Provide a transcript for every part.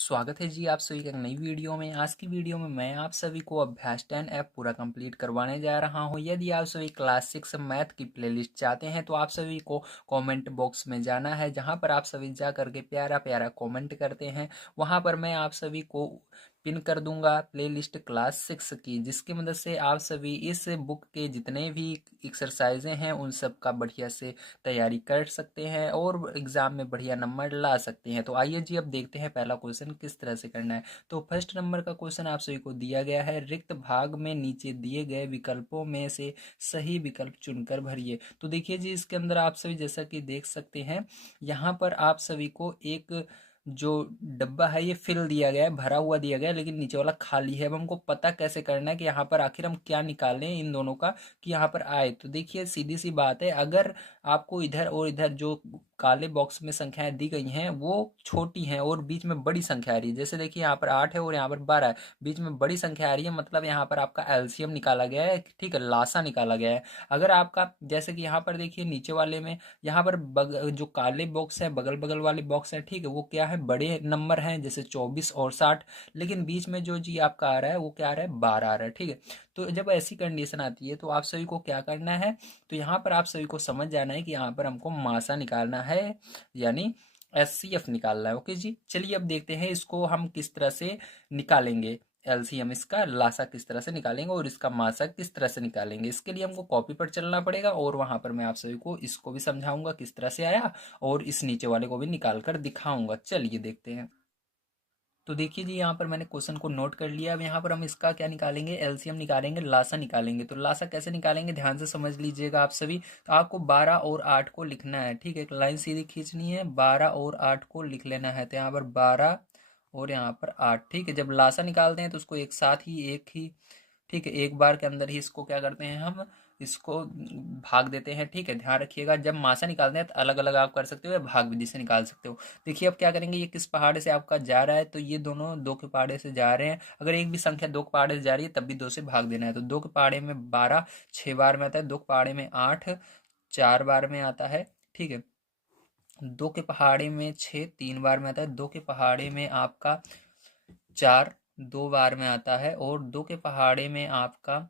स्वागत है जी आप सभी का एक नई वीडियो में। आज की वीडियो में मैं आप सभी को अभ्यास 10 ऐप पूरा कंप्लीट करवाने जा रहा हूं। यदि आप सभी क्लास 6 मैथ की प्लेलिस्ट चाहते हैं तो आप सभी को कमेंट बॉक्स में जाना है, जहां पर आप सभी जा करके प्यारा प्यारा कमेंट करते हैं। वहां पर मैं आप सभी को पिन कर दूंगा प्लेलिस्ट क्लास 6 की, जिसकी मदद से आप सभी इस बुक के जितने भी एक्सरसाइजें हैं उन सब का बढ़िया से तैयारी कर सकते हैं और एग्जाम में बढ़िया नंबर ला सकते हैं। तो आइए जी अब देखते हैं पहला क्वेश्चन किस तरह से करना है। तो फर्स्ट नंबर का क्वेश्चन आप सभी को दिया गया है, रिक्त भाग में नीचे दिए गए विकल्पों में से सही विकल्प चुनकर भरिए। तो देखिए जी, इसके अंदर आप सभी जैसा कि देख सकते हैं, यहाँ पर आप सभी को एक जो डब्बा है ये फिल दिया गया है, भरा हुआ दिया गया है, लेकिन नीचे वाला खाली है। अब हमको पता कैसे करना है कि यहाँ पर आखिर हम क्या निकालें इन दोनों का कि यहाँ पर आए। तो देखिए सीधी सी बात है, अगर आपको इधर और इधर जो काले बॉक्स में संख्याएं दी गई हैं वो छोटी हैं और बीच में बड़ी संख्या आ रही है, जैसे देखिए यहाँ पर 8 है और यहाँ पर 12 है, बीच में बड़ी संख्या आ रही है, मतलब यहाँ पर आपका एलसीएम निकाला गया है, ठीक है, लासा निकाला गया है। अगर आपका जैसे कि यहाँ पर देखिए नीचे वाले में, यहाँ पर जो काले बॉक्स है बगल बगल वाले बॉक्स है, ठीक है, वो क्या है, बड़े नंबर हैं जैसे 24 और 60, लेकिन बीच में जो जी आपका आ रहा है वो क्या आ रहा है, 12 आ रहा है, ठीक है। तो जब ऐसी कंडीशन आती है तो आप सभी को क्या करना है, तो यहाँ पर आप सभी को समझ जाना है कि यहाँ पर हमको मासा निकालना है, यानी एचसीएफ निकालना है। ओके जी, चलिए अब देखते हैं इसको हम किस तरह से निकालेंगे। एलसीएम इसका लासा किस तरह से निकालेंगे और इसका मासा किस तरह से निकालेंगे। इसके लिए हमको कॉपी पर चलना पड़ेगा और वहां पर मैं आप सभी को इसको भी समझाऊंगा किस तरह से आया और इस नीचे वाले को भी निकाल कर दिखाऊंगा। चलिए देखते हैं। तो देखिए जी, यहाँ पर मैंने क्वेश्चन को नोट कर लिया। अब यहाँ पर हम इसका क्या निकालेंगे, एलसीएम निकालेंगे, लासा निकालेंगे। तो लासा कैसे निकालेंगे ध्यान से समझ लीजिएगा आप सभी। तो आपको 12 और 8 को लिखना है, ठीक है, एक लाइन सीधी खींचनी है, 12 और 8 को लिख लेना है। तो यहाँ पर 12 और यहाँ पर 8, ठीक है। जब लासा निकालते हैं तो उसको एक साथ ही एक ही, ठीक है, एक बार के अंदर ही इसको क्या करते हैं, हम इसको भाग देते हैं, ठीक है, ध्यान रखिएगा। जब मासा निकालते हैं तो अलग अलग आप कर सकते हो या भाग विधि से निकाल सकते हो। देखिए अब क्या करेंगे, ये किस पहाड़े से आपका जा रहा है, तो ये दोनों दो के पहाड़े से जा रहे हैं। अगर एक भी संख्या दो के पहाड़े से जा रही है तब भी दो से भाग देना है। तो दो के पहाड़े में 12 6 बार में आता है, दो के पहाड़े में 8 4 बार में आता है, ठीक है। दो के पहाड़े में 6 3 बार में आता है, दो के पहाड़े में आपका 4 2 बार में आता है और दो के पहाड़े में आपका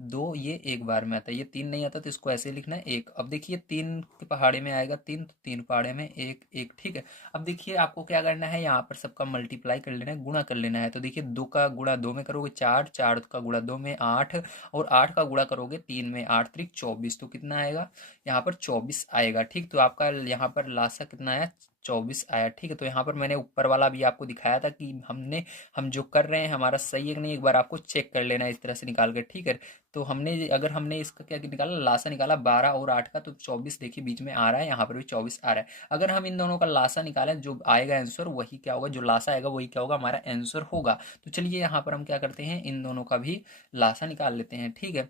2 ये एक बार में आता है। ये 3 नहीं आता तो इसको ऐसे लिखना है 1। अब देखिए 3 के पहाड़े में आएगा 3, तो 3 पहाड़े में 1 1, ठीक है। अब देखिए आपको क्या करना है, यहाँ पर सबका मल्टीप्लाई कर लेना है, गुणा कर लेना है। तो देखिए 2 का गुणा 2 में करोगे 4, 4 का गुणा 2 में 8 और 8 का गुणा करोगे 3 में, 8 3 24, तो कितना आएगा, यहाँ पर 24 आएगा, ठीक। तो आपका यहाँ पर लासा कितना आया, 24 आया, ठीक है। तो यहाँ पर मैंने ऊपर वाला भी आपको दिखाया था कि हम जो कर रहे हैं हमारा सही है कि नहीं, एक बार आपको चेक कर लेना है इस तरह से निकाल कर, ठीक है। तो अगर हमने इसका क्या निकाला, लासा निकाला 12 और 8 का, तो 24 देखिए बीच में आ रहा है, यहाँ पर भी 24 आ रहा है। अगर हम इन दोनों का लासा निकालें, जो आएगा आंसर वही क्या होगा, जो लासा आएगा वही क्या होगा, हमारा आंसर होगा। तो चलिए यहाँ पर हम क्या करते हैं, इन दोनों का भी लासा निकाल लेते हैं, ठीक है।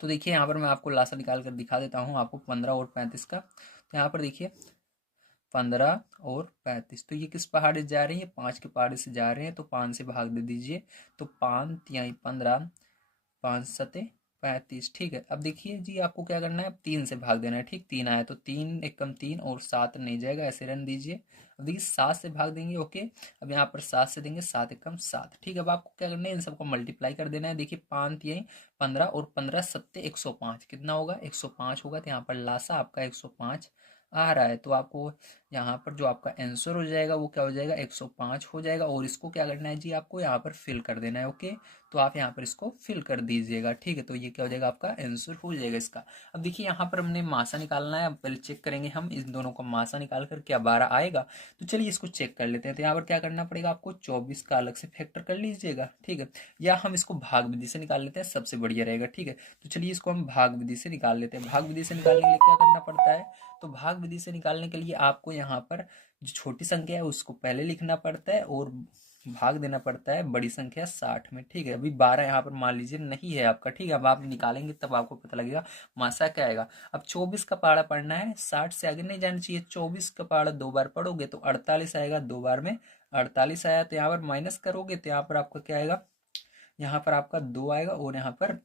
तो देखिए यहाँ पर मैं आपको लासा निकाल कर दिखा देता हूँ आपको, 15 और 35 का। तो यहाँ पर देखिए 15 और 35, तो ये किस पहाड़ी से जा रही है, 5 के पहाड़ी से जा रहे हैं, तो 5 से भाग दे दीजिए। तो 5 तिहाई 15, 5 सते 35, ठीक है। अब देखिए जी आपको क्या करना है, अब 3 से भाग देना है, ठीक, 3 आया तो 3 एकम 3 और 7 नहीं जाएगा, ऐसे रन दीजिए। अब देखिए 7 से भाग देंगे, ओके। अब यहाँ पर 7 से देंगे, 7 एकम 7, ठीक है। अब आपको क्या करना है, इन सबको मल्टीप्लाई कर देना है। देखिए 5 तिहाई 15 और 15 सत्ते 105, कितना होगा, 105 होगा। तो यहाँ पर लासा आपका 105 आ रहा है। तो आपको यहाँ पर जो आपका आंसर हो जाएगा वो क्या हो जाएगा, 105 हो जाएगा। और इसको क्या करना है जी, आपको यहाँ पर फिल कर देना है, ओके। तो आप यहाँ पर इसको फिल कर दीजिएगा, ठीक है। तो ये क्या हो जाएगा, आपका आंसर हो जाएगा इसका। अब देखिए यहाँ पर हमने मासा निकालना है, अब पहले चेक करेंगे हम इन दोनों का मासा निकाल कर, क्या 12 आएगा। तो चलिए इसको चेक कर लेते हैं। तो यहाँ पर क्या करना पड़ेगा आपको, 24 का अलग से फैक्टर कर लीजिएगा, ठीक है। या हम इसको भाग विधि से निकाल लेते हैं, सबसे बढ़िया रहेगा, ठीक है। तो चलिए इसको हम भाग विधि से निकाल लेते हैं। भाग विधि से निकालने के लिए क्या करना पड़ता है, तो भाग विधि से निकालने के लिए आपको यहाँ पर जो छोटी संख्या है उसको पहले लिखना पड़ता है और भाग देना पड़ता है बड़ी संख्या 60 में, ठीक है। अभी 12 यहाँ पर मान लीजिए नहीं है आपका, ठीक है। अब आप निकालेंगे तब आपको पता लगेगा मासा क्या आएगा। अब 24 का पहाड़ा पढ़ना है, 60 से आगे नहीं जाना चाहिए। 24 का पहाड़ा 2 बार पढ़ोगे तो 48 आएगा, 2 बार में 48 आया। तो यहाँ पर माइनस करोगे तो यहाँ पर आपका क्या आएगा, यहाँ पर आपका 2 आएगा और यहाँ पर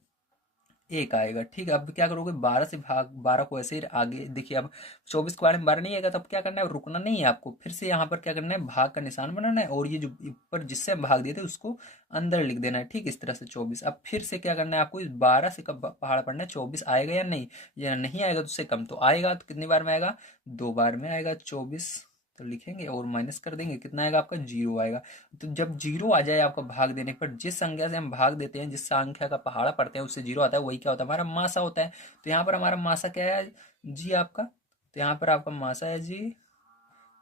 1 आएगा। ठीक है, अब क्या करोगे, 12 से भाग 12 को ऐसे ही आगे देखिए। अब 24 के बारे में 12 नहीं आएगा, तब क्या करना है, रुकना नहीं है आपको, फिर से यहाँ पर क्या करना है, भाग का निशान बनाना है और ये जो ऊपर जिससे हम भाग दिए थे उसको अंदर लिख देना है। ठीक, इस तरह से 24। अब फिर से क्या करना है आपको, इस 12 से कब पहाड़ पढ़ना है, 24 आएगा या नहीं, या नहीं आएगा तो उससे कम तो आएगा। तो कितनी बार में आएगा, 2 बार में आएगा 24। तो लिखेंगे और माइनस कर देंगे, कितना आएगा आपका, 0 आएगा। तो जब 0 आ जाए आपका भाग देने पर, जिस संख्या से हम भाग देते हैं, जिस संख्या का पहाड़ा पढ़ते हैं उससे 0 आता है, वही क्या होता है, हमारा मासा होता है। तो यहाँ पर हमारा मासा क्या है जी आपका, तो यहाँ पर आपका मासा है जी,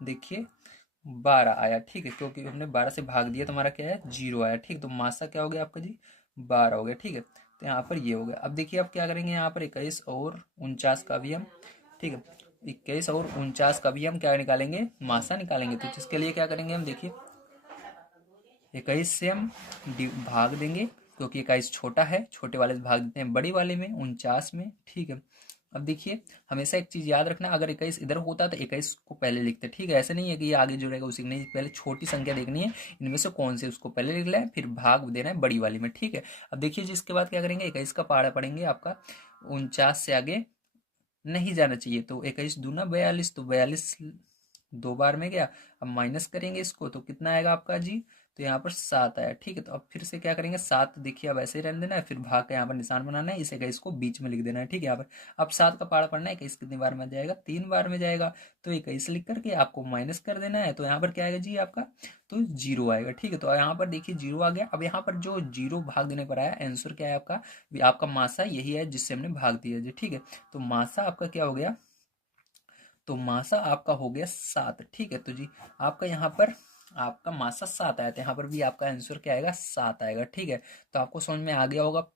देखिए 12 आया। ठीक है, क्योंकि हमने 12 से भाग दिया तो हमारा क्या है, 0 आया। ठीक, तो मासा क्या हो गया आपका जी, 12 हो गया। ठीक है, तो यहाँ पर ये हो गया। अब देखिए आप क्या करेंगे, यहाँ पर 21 और 49 का भी हम, ठीक है, 21 और 49 का भी हम क्या निकालेंगे, मासा निकालेंगे। तो जिसके लिए क्या करेंगे हम, देखिए 21 से हम भाग देंगे, क्योंकि 21 छोटा है, छोटे वाले से भाग देते हैं बड़ी वाले में, 49 में। ठीक है, अब देखिए हमेशा एक चीज याद रखना, अगर 21 इधर होता तो 21 को पहले लिखते। ठीक है, ऐसे नहीं है कि ये आगे जुड़ेगा उसी नहीं, पहले छोटी संख्या देखनी है, इनमें से कौन से उसको पहले लिख लें, फिर भाग देना है बड़ी वाली में। ठीक है, अब देखिए जी इसके बाद क्या करेंगे, 21 का पहाड़ा पढ़ेंगे आपका, 49 से आगे नहीं जाना चाहिए। तो 21 दूना 42, तो 42 2 बार में गया। अब माइनस करेंगे इसको तो कितना आएगा आपका जी, तो यहाँ पर 7 आया। ठीक है, तो अब फिर से क्या करेंगे, 7 देखिए अब ऐसे ही रहने देना है, फिर भाग का यहाँ पर निशान बनाना है, इसे का इसको बीच में लिख देना है। ठीक है, यहाँ पर अब 7 का पहाड़ा पढ़ना है, 21 कितनी बार में जाएगा, 3 बार में जाएगा। तो 21 लिख करके आपको माइनस कर देना है, तो यहाँ पर क्या आएगा जी आपका, तो 0 आएगा। ठीक है, तो यहाँ पर देखिए 0 आ गया। अब यहाँ पर जो 0 भाग देने पर आया, आंसर क्या है आपका, आपका मासा यही है जिससे हमने भाग दिया जी। ठीक है, तो मासा आपका क्या हो गया, तो मासा आपका हो गया 7। ठीक है, तो जी आपका यहाँ पर आपका मासा 7 आया था, यहाँ पर भी आपका आंसर क्या आएगा, 7 आएगा। ठीक है, तो आपको समझ में आ गया होगा,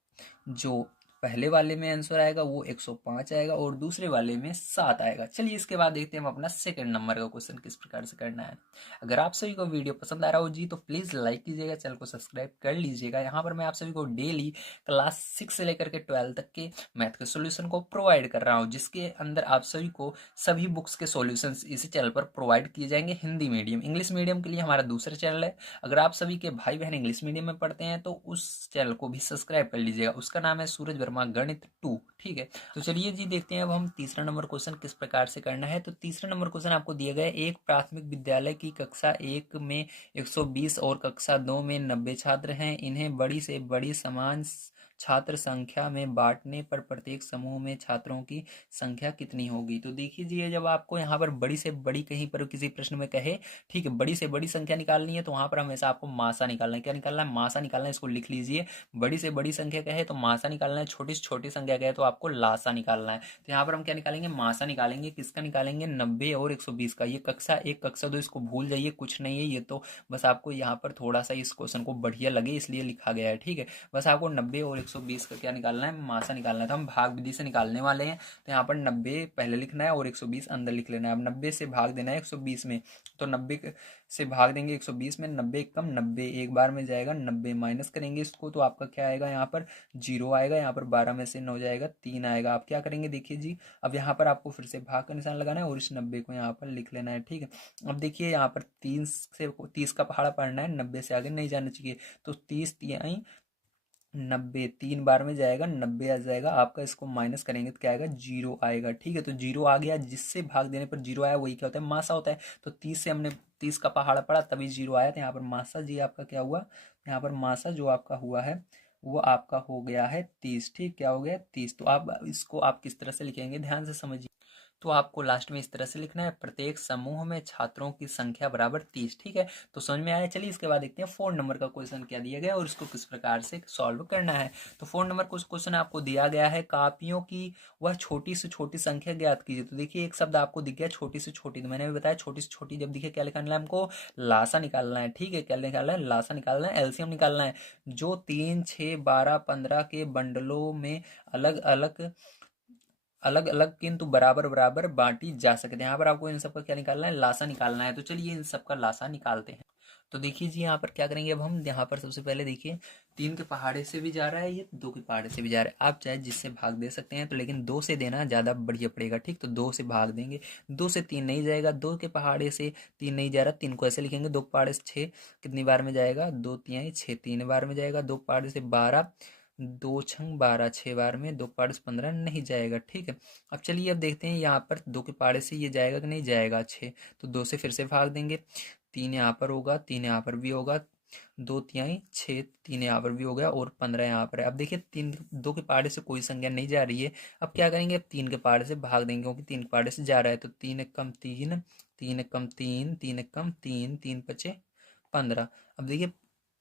जो पहले वाले में आंसर आएगा वो 105 आएगा और दूसरे वाले में 7 आएगा। चलिए इसके बाद देखते हैं हम अपना सेकंड नंबर का क्वेश्चन किस प्रकार से करना है। अगर आप सभी को वीडियो पसंद आ रहा हो जी तो प्लीज़ लाइक कीजिएगा, चैनल को सब्सक्राइब कर लीजिएगा। यहाँ पर मैं आप सभी को डेली क्लास 6 से लेकर के 12 तक के मैथ के सॉल्यूशन को प्रोवाइड कर रहा हूँ, जिसके अंदर आप सभी को सभी बुक्स के सॉल्यूशंस इसी चैनल पर प्रोवाइड किए जाएंगे। हिंदी मीडियम, इंग्लिश मीडियम के लिए हमारा दूसरा चैनल है। अगर आप सभी के भाई बहन इंग्लिश मीडियम में पढ़ते हैं तो उस चैनल को भी सब्सक्राइब कर लीजिएगा, उसका नाम है सूरज वर्मा गणित 2। ठीक है, तो चलिए जी देखते हैं अब हम तीसरा नंबर क्वेश्चन किस प्रकार से करना है। तो तीसरा नंबर क्वेश्चन आपको दिया गया है, एक प्राथमिक विद्यालय की कक्षा 1 में 120 और कक्षा 2 में 90 छात्र हैं, इन्हें बड़ी से बड़ी समान छात्र संख्या में बांटने पर प्रत्येक समूह में छात्रों की संख्या कितनी होगी। तो देखिए जी, जब आपको यहाँ पर बड़ी से बड़ी कहीं पर किसी प्रश्न में कहे, ठीक है, बड़ी से बड़ी संख्या निकालनी है, तो वहां पर हमेशा आपको मासा निकालना है। क्या निकालना है, मासा निकालना है, इसको लिख लीजिए। बड़ी से बड़ी संख्या कहे तो मासा निकालना है, छोटी से छोटी संख्या कहे तो आपको लासा निकालना है। तो यहाँ पर हम क्या निकालेंगे, मासा निकालेंगे। किसका निकालेंगे, 90 और 120 का। ये कक्षा 1 कक्षा 2 इसको भूल जाइए, कुछ नहीं है, ये तो बस आपको यहाँ पर थोड़ा सा इस क्वेश्चन को बढ़िया लगे इसलिए लिखा गया है। ठीक है, बस आपको 90 और 120 का क्या निकालना है, मासा निकालना है। तो हम भाग विधि से निकालने वाले हैं, तो यहाँ पर 90 पहले लिखना है और 120 अंदर लिख लेना है। अब 90 से भाग देना है 120 में, तो 90 से भाग देंगे 120 में, 90 कम 90 एक बार में जाएगा, 90 माइनस करेंगे इसको तो आपका क्या आएगा, यहाँ पर 0 आएगा। यहाँ पर 12 में से 9 जाएगा, 3 आएगा। आप क्या करेंगे, देखिए जी, अब यहाँ पर आपको फिर से भाग का निशान लगाना है और इस 90 को यहाँ पर लिख लेना है। ठीक है, अब देखिए यहाँ पर 30 का पहाड़ा पढ़ना है, 90 से आगे नहीं जाना चाहिए। तो 30 तिहाई 90 3 बार में जाएगा, 90 आ जाएगा आपका। इसको माइनस करेंगे तो क्या आएगा, 0 आएगा। ठीक है, तो 0 आ गया, जिससे भाग देने पर 0 आया वही क्या होता है, मासा होता है। तो 30 से हमने 30 का पहाड़ा पड़ा तभी 0 आया, तो यहाँ पर मासा जी आपका क्या हुआ, यहाँ पर मासा जो आपका हुआ है वो आपका हो गया है 30। ठीक, क्या हो गया, 30। तो आप इसको आप किस तरह से लिखेंगे, ध्यान से समझिए। तो आपको लास्ट में इस तरह से लिखना है, प्रत्येक समूह में छात्रों की संख्या बराबर 30। ठीक है, तो समझ में आया। चलिए इसके बाद देखते हैं 4 नंबर का क्वेश्चन क्या दिया गया और इसको किस प्रकार से सॉल्व करना है। तो 4 नंबर क्वेश्चन आपको दिया गया है, कापियों की वह छोटी से छोटी संख्या ज्ञात कीजिए। तो देखिए एक शब्द आपको दिख गया छोटी से छोटी, तो मैंने भी बताया छोटी से छोटी जब दिखे क्या निकालना है, हमको लासा निकालना है। ठीक है, क्या निकालना है, लासा निकालना है, एलसीएम निकालना है। जो 3 6 12 15 के बंडलों में अलग अलग अलग अलग किंतु बराबर बराबर बांटी जा सकते हैं। यहाँ पर आपको इन सब का क्या निकालना है, लासा निकालना है। तो चलिए इन सब का लासा निकालते हैं। तो देखिए जी यहाँ पर क्या करेंगे, अब हम यहाँ पर सबसे पहले देखिए 3 के पहाड़े से भी जा रहा है, ये 2 के पहाड़े से भी जा रहा है। आप चाहे जिससे भाग दे सकते हैं, तो लेकिन 2 से देना ज़्यादा बढ़िया पड़ेगा। ठीक, तो 2 से भाग देंगे, 2 से 3 नहीं जाएगा, 2 के पहाड़े से 3 नहीं जा रहा, 3 को ऐसे लिखेंगे, 2 पहाड़े से 6 कितनी बार में जाएगा, 2 तिहाई 6 3 बार में जाएगा, 2 पहाड़े से 12 दो छंग 12, 6 बार में 2 5 15 नहीं जाएगा। ठीक है, अब चलिए अब देखते हैं यहाँ पर 2 के पाड़े से ये जाएगा कि नहीं जाएगा। 6 तो 2 से फिर से भाग देंगे। 3 यहाँ पर होगा, 3 यहाँ पर भी होगा, 2 तिहाई 6, 3 यहाँ पर भी हो गया और 15 यहाँ पर है। अब देखिए 2 के पहाड़े से कोई संख्या नहीं जा रही है। अब क्या करेंगे, अब 3 के पहाड़े से भाग देंगे क्योंकि 3 के पहाड़े से जा रहा है। तो 3 एक कम 3, 3 एक कम 3, 3 एक कम 3, 3 5 15। अब देखिए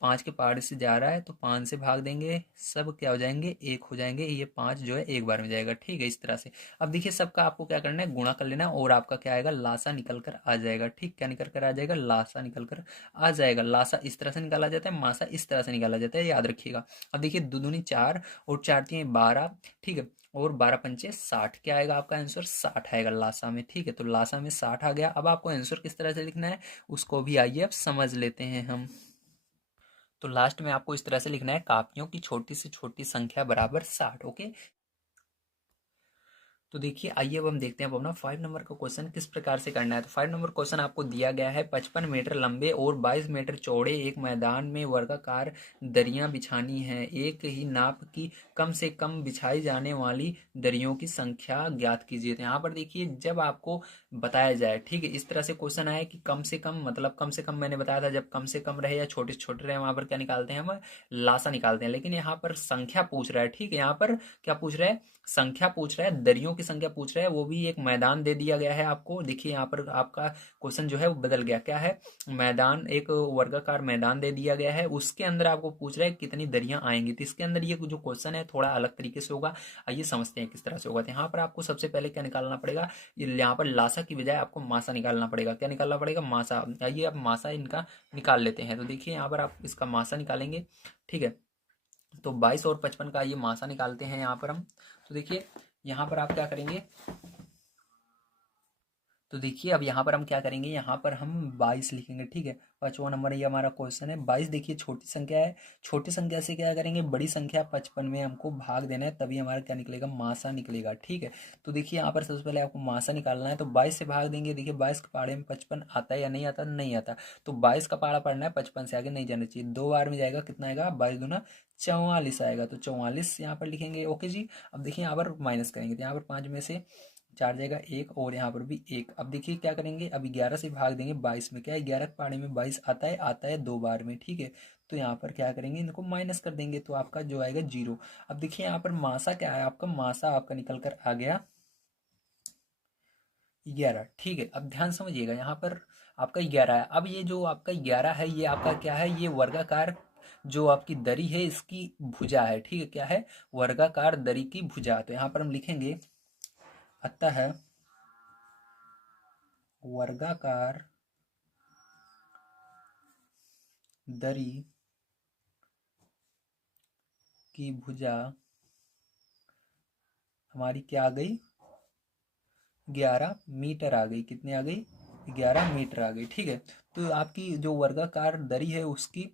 5 के पहाड़े से जा रहा है तो 5 से भाग देंगे, सब क्या हो जाएंगे, 1 हो जाएंगे। ये 5 जो है एक बार में जाएगा। ठीक है, इस तरह से। अब देखिए सबका आपको क्या करना है, गुणा कर लेना और आपका क्या आएगा, लासा निकल कर आ जाएगा। ठीक, क्या निकल कर आ जाएगा, लासा निकल कर आ जाएगा। लासा इस तरह से निकाला जाता है, मासा इस तरह से निकाला जाता है, याद रखिएगा। अब देखिए 2 दूनी 4 और 4 तिहाई 12। ठीक है, और 12 पंचे 60। क्या आएगा आपका आंसर, 60 आएगा लासा में। ठीक है, तो लासा में 60 आ गया। अब आपको आंसर किस तरह से लिखना है उसको भी आइए अब समझ लेते हैं हम। तो लास्ट में आपको इस तरह से लिखना है, कापियों की छोटी से छोटी संख्या बराबर 60। ओके, तो देखिए आइए अब हम देखते हैं अब अपना 5 नंबर का क्वेश्चन किस प्रकार से करना है। तो 5 नंबर क्वेश्चन आपको दिया गया है, 55 मीटर लंबे और 22 मीटर चौड़े एक मैदान में वर्गाकार दरियां बिछानी है। एक ही नाप की कम से कम बिछाई जाने वाली दरियों की संख्या ज्ञात कीजिए। तो यहाँ पर देखिए जब आपको बताया जाए, ठीक है, इस तरह से क्वेश्चन आया कि कम से कम मतलब कम से कम मैंने बताया था जब कम से कम रहे या छोटे से छोटे रहे वहां पर क्या निकालते हैं हम, लासा निकालते हैं। लेकिन यहाँ पर संख्या पूछ रहा है। ठीक है, यहाँ पर क्या पूछ रहा है, संख्या पूछ रहा है, दरियों की संख्या पूछ रहा है, वो भी एक मैदान दे दिया गया है आपको। देखिए यहाँ पर आपका क्वेश्चन जो है वो बदल गया, क्या है, मैदान, एक वर्गाकार मैदान दे दिया गया है, उसके अंदर आपको पूछ रहा है कितनी दरियां आएंगी। तो इसके अंदर ये जो क्वेश्चन है थोड़ा अलग तरीके से होगा। आइए समझते हैं किस तरह से होगा। तो यहाँ पर आपको सबसे पहले क्या निकालना पड़ेगा, यहाँ पर लासा की बजाय आपको मासा निकालना पड़ेगा। क्या निकालना पड़ेगा, मासा। आइए अब मासा इनका निकाल लेते हैं। तो देखिए यहाँ पर आप इसका मासा निकालेंगे। ठीक है, तो 22 और 55 का ये मासा निकालते हैं यहाँ पर हम। तो देखिए यहाँ पर आप क्या करेंगे, तो देखिए अब यहाँ पर हम क्या करेंगे, यहाँ पर हम 22 लिखेंगे। ठीक है, 5वां नंबर ये हमारा क्वेश्चन है। 22 देखिए छोटी संख्या है, छोटी संख्या से क्या करेंगे, बड़ी संख्या 55 में हमको भाग देना है, तभी हमारा क्या निकलेगा, मासा निकलेगा। ठीक है, तो देखिए यहाँ पर सबसे पहले आपको मासा निकालना है। तो 22 से भाग देंगे। देखिए 22 के पाड़े में 55 आता है या नहीं आता, नहीं आता। तो 22 का पाड़ा पड़ना है, 55 से आगे नहीं जाना चाहिए। 2 बार में जाएगा, कितना आएगा, 22 दूना 44 आएगा। तो 44 यहाँ पर लिखेंगे। ओके जी, अब देखिए यहाँ पर माइनस करेंगे। तो यहाँ पर 5 में से 4 जाएगा 1 और यहाँ पर भी 1। अब देखिए क्या करेंगे, अब 11 से भाग देंगे 22 में। क्या है, 11 के पाड़े में 22 आता है, आता है 2 बार में। ठीक है, तो यहाँ पर क्या करेंगे, इनको माइनस कर देंगे तो आपका जो आएगा 0। अब देखिए यहाँ पर मासा क्या है आपका, मासा आपका निकल कर आ गया 11। ठीक है, अब ध्यान समझिएगा, यहाँ पर आपका 11 है। अब ये जो आपका 11 है ये आपका क्या है, ये वर्गाकार जो आपकी दरी है इसकी भुजा है। ठीक है, क्या है, वर्गाकार दरी की भुजा। तो यहाँ पर हम लिखेंगे, अतः वर्गाकार दरी की भुजा हमारी क्या आ गई, 11 मीटर आ गई। कितनी आ गई, 11 मीटर आ गई। ठीक है, तो आपकी जो वर्गाकार दरी है उसकी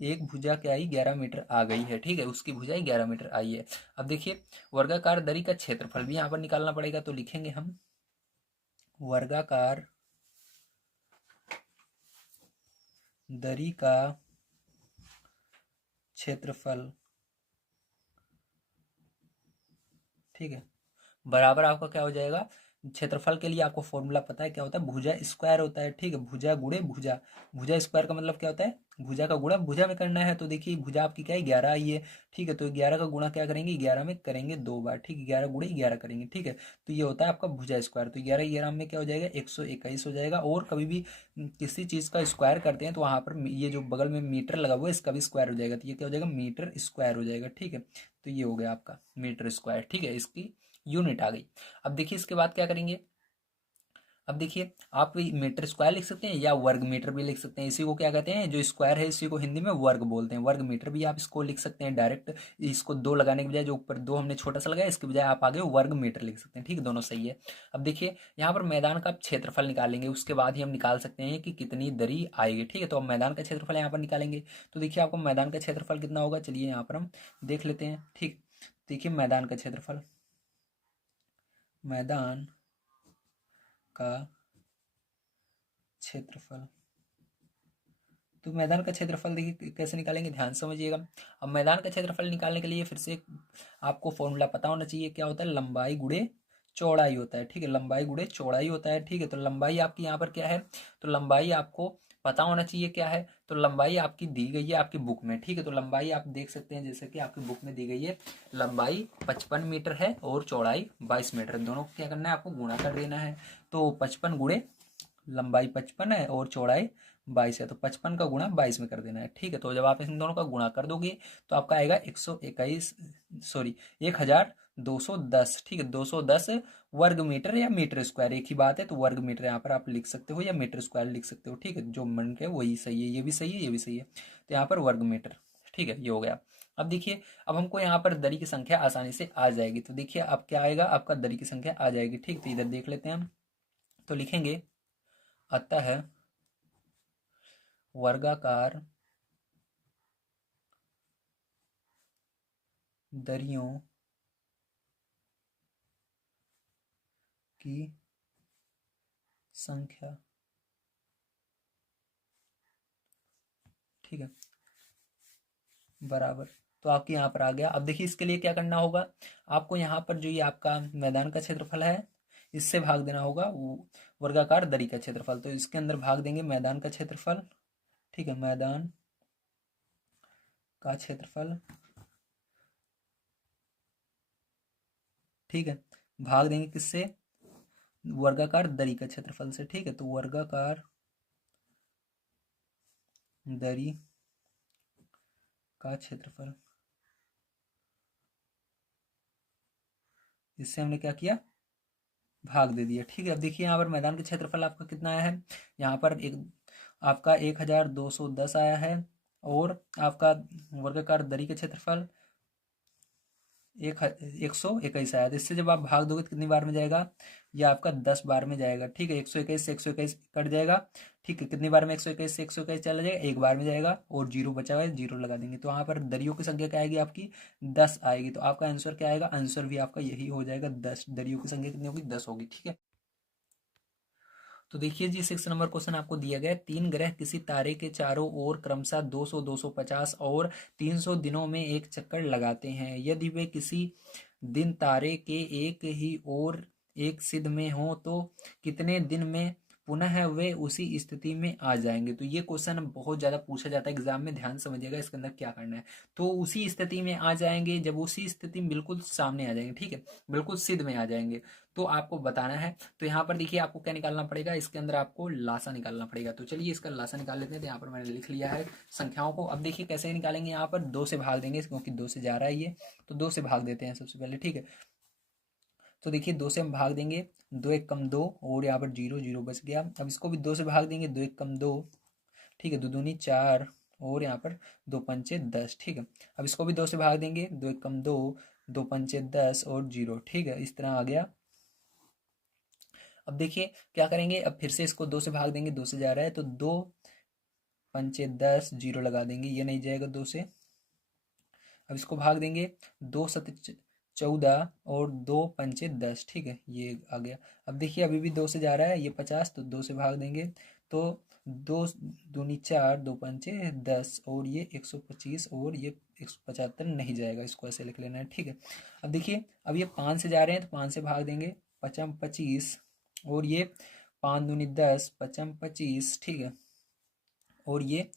एक भुजा क्या आई, 11 मीटर आ गई है। ठीक है, उसकी भुजाई 11 मीटर आई है। अब देखिए वर्गाकार दरी का क्षेत्रफल भी यहाँ पर निकालना पड़ेगा। तो लिखेंगे हम, वर्गाकार दरी का क्षेत्रफल, ठीक है, बराबर आपका क्या हो जाएगा, क्षेत्रफल के लिए आपको फॉर्मूला पता है क्या होता है, भुजा स्क्वायर होता है। ठीक है, भुजा गुणे भुजा, भुजा स्क्वायर का मतलब क्या होता है, भुजा का गुणा भुजा में करना है। तो देखिए भुजा आपकी क्या है, 11 आई है। ठीक है, तो 11 का गुणा क्या करेंगे, 11 में करेंगे 2 बार। ठीक है, 11 गुणे 11 करेंगे। ठीक है, तो ये होता है आपका भुजा स्क्वायर। तो 11 में क्या हो जाएगा, 121 हो जाएगा। और कभी भी किसी चीज़ का स्क्वायर करते हैं तो वहाँ पर ये जो बगल में मीटर लगा हुआ है इसका भी स्क्वायर हो जाएगा। तो ये क्या हो जाएगा, मीटर स्क्वायर हो जाएगा। ठीक है, तो ये हो गया आपका मीटर स्क्वायर। ठीक है, इसकी यूनिट आ गई। अब देखिए इसके बाद क्या करेंगे, अब देखिए आप मीटर स्क्वायर लिख सकते हैं या वर्ग मीटर भी लिख सकते हैं। इसी को क्या कहते हैं, जो स्क्वायर है इसी को हिंदी में वर्ग बोलते हैं। वर्ग मीटर भी आप इसको लिख सकते हैं डायरेक्ट, इसको 2 लगाने के बजाय, जो ऊपर 2 हमने छोटा सा लगाया इसके बजाय आप आगे वर्ग मीटर लिख सकते हैं। ठीक है, दोनों सही है। अब देखिए यहाँ पर मैदान का क्षेत्रफल निकालेंगे, उसके बाद ही हम निकाल सकते हैं कि कितनी दरी आएगी। ठीक है, तो अब मैदान का क्षेत्रफल यहाँ पर निकालेंगे। तो देखिए आपको मैदान का क्षेत्रफल कितना होगा, चलिए यहाँ पर हम देख लेते हैं। ठीक, देखिए मैदान का क्षेत्रफल, मैदान का क्षेत्रफल, तो मैदान का क्षेत्रफल देखिए कैसे निकालेंगे, ध्यान से समझिएगा। अब मैदान का क्षेत्रफल निकालने के लिए फिर से आपको फॉर्मूला पता होना चाहिए, क्या होता है, लंबाई गुणे चौड़ाई होता है, ठीक है, लंबाई गुणे चौड़ाई होता है, ठीक है। तो लंबाई आपकी यहाँ पर क्या है, तो लंबाई आपको पता होना चाहिए क्या है, तो लंबाई आपकी दी गई है आपकी बुक में, ठीक है। तो लंबाई आप देख सकते हैं जैसे कि आपकी बुक में दी गई है, लंबाई 55 मीटर है और चौड़ाई 22 मीटर है, दोनों को क्या करना है, आपको गुणा कर देना है। तो 55 गुणे लंबाई 55 है और चौड़ाई 22 है, तो 55 का गुणा 22 में कर देना है, ठीक है। तो जब आप इन दोनों का गुणा कर दोगे तो आपका आएगा 121, सॉरी 1210, ठीक है, 210 वर्ग मीटर या मीटर स्क्वायर, एक ही बात है। तो वर्ग मीटर यहाँ पर आप लिख सकते हो या मीटर स्क्वायर लिख सकते हो, ठीक है, जो मन के वही सही है, ये भी सही है, ये भी सही है। तो यहाँ पर वर्ग मीटर, ठीक है, ये हो गया। अब देखिए, अब हमको यहाँ पर दरी की संख्या आसानी से आ जाएगी, तो देखिए अब क्या आएगा, आपका दरी की संख्या आ जाएगी, ठीक। तो इधर देख लेते हैं हम, तो लिखेंगे अतः वर्गाकार दरियों की संख्या, ठीक है, बराबर। तो आपके यहाँ पर आ गया। अब देखिए इसके लिए क्या करना होगा, आपको यहाँ पर जो ये आपका मैदान का क्षेत्रफल है इससे भाग देना होगा वर्गाकार दरी का क्षेत्रफल, तो इसके अंदर भाग देंगे मैदान का क्षेत्रफल, ठीक है, मैदान का क्षेत्रफल, ठीक है, भाग देंगे किससे, वर्गाकार दरी का क्षेत्रफल से, ठीक है। तो वर्गाकार दरी का क्षेत्रफल, इससे हमने क्या किया, भाग दे दिया, ठीक है। अब देखिए यहाँ पर मैदान का क्षेत्रफल आपका कितना आया है, यहाँ पर एक आपका 1210 आया है, और आपका वर्गाकार दरी का क्षेत्रफल 121 आया। तो इससे जब आप भाग दोगे तो कितनी बार में जाएगा, ये आपका 10 बार में जाएगा, ठीक है। 121 से 121 कट जाएगा, ठीक है, कितनी बार में 121 से 121 चला जाएगा, एक बार में जाएगा, और जीरो बचा हुआ है, जीरो लगा देंगे। तो वहाँ पर दरियों की संख्या क्या आएगी आपकी, 10 आएगी। तो आपका आंसर क्या आएगा, आंसर भी आपका यही हो जाएगा, 10। दरियों की संख्या कितनी होगी, 10 होगी, ठीक है। तो देखिए जी 6 नंबर क्वेश्चन आपको दिया गया है, 3 ग्रह किसी तारे के चारों ओर क्रमशः 200, 250 और 300 दिनों में एक चक्कर लगाते हैं। यदि वे किसी दिन तारे के एक ही ओर एक सिध में हो तो कितने दिन में पुनः वे उसी स्थिति में आ जाएंगे। तो ये क्वेश्चन बहुत ज़्यादा पूछा जाता है एग्जाम में, ध्यान समझिएगा इसके अंदर क्या करना है। तो उसी स्थिति में आ जाएंगे, जब उसी स्थिति में बिल्कुल सामने आ जाएंगे, ठीक है, बिल्कुल सिद्ध में आ जाएंगे, तो आपको बताना है। तो यहाँ पर देखिए आपको क्या निकालना पड़ेगा, इसके अंदर आपको लासा निकालना पड़ेगा। तो चलिए इसका लासा निकाल लेते हैं। तो यहाँ पर मैंने लिख लिया है संख्याओं को। अब देखिए कैसे निकालेंगे, यहाँ पर 2 से भाग देंगे क्योंकि 2 से जा रहा है ये, तो 2 से भाग देते हैं सबसे पहले, ठीक है। तो देखिए 2 से हम भाग देंगे, 2 एक कम 2, और यहाँ पर जीरो जीरो बच गया। अब इसको भी 2 से भाग देंगे, 2 एक कम 2, ठीक है, 2 दूनी 4, और यहाँ पर 2 पंचे 10, ठीक है। अब इसको भी 2 से भाग देंगे, 2 एक कम 2, 2 पंचे 10 और जीरो, ठीक है, इस तरह आ गया। अब देखिए क्या करेंगे, अब फिर से इसको 2 से भाग देंगे, 2 से जा रहा है, तो 2 पंचे 10, जीरो लगा देंगे, ये नहीं जाएगा 2 से। अब इसको भाग देंगे, 2 सत 14 और 2 पंचे 10, ठीक है, ये आ गया। अब देखिए अभी भी 2 से जा रहा है, ये 50, तो 2 से भाग देंगे, तो 2 दूनी 4, 2 पंचे 10, और ये 125, और ये 175 नहीं जाएगा, इसको ऐसे लिख लेना है, ठीक है। अब देखिए अब ये 5 से जा रहे हैं, तो 5 से भाग देंगे, 5 25, और ये 5 दूनी 10, 5 25, ठीक है, और ये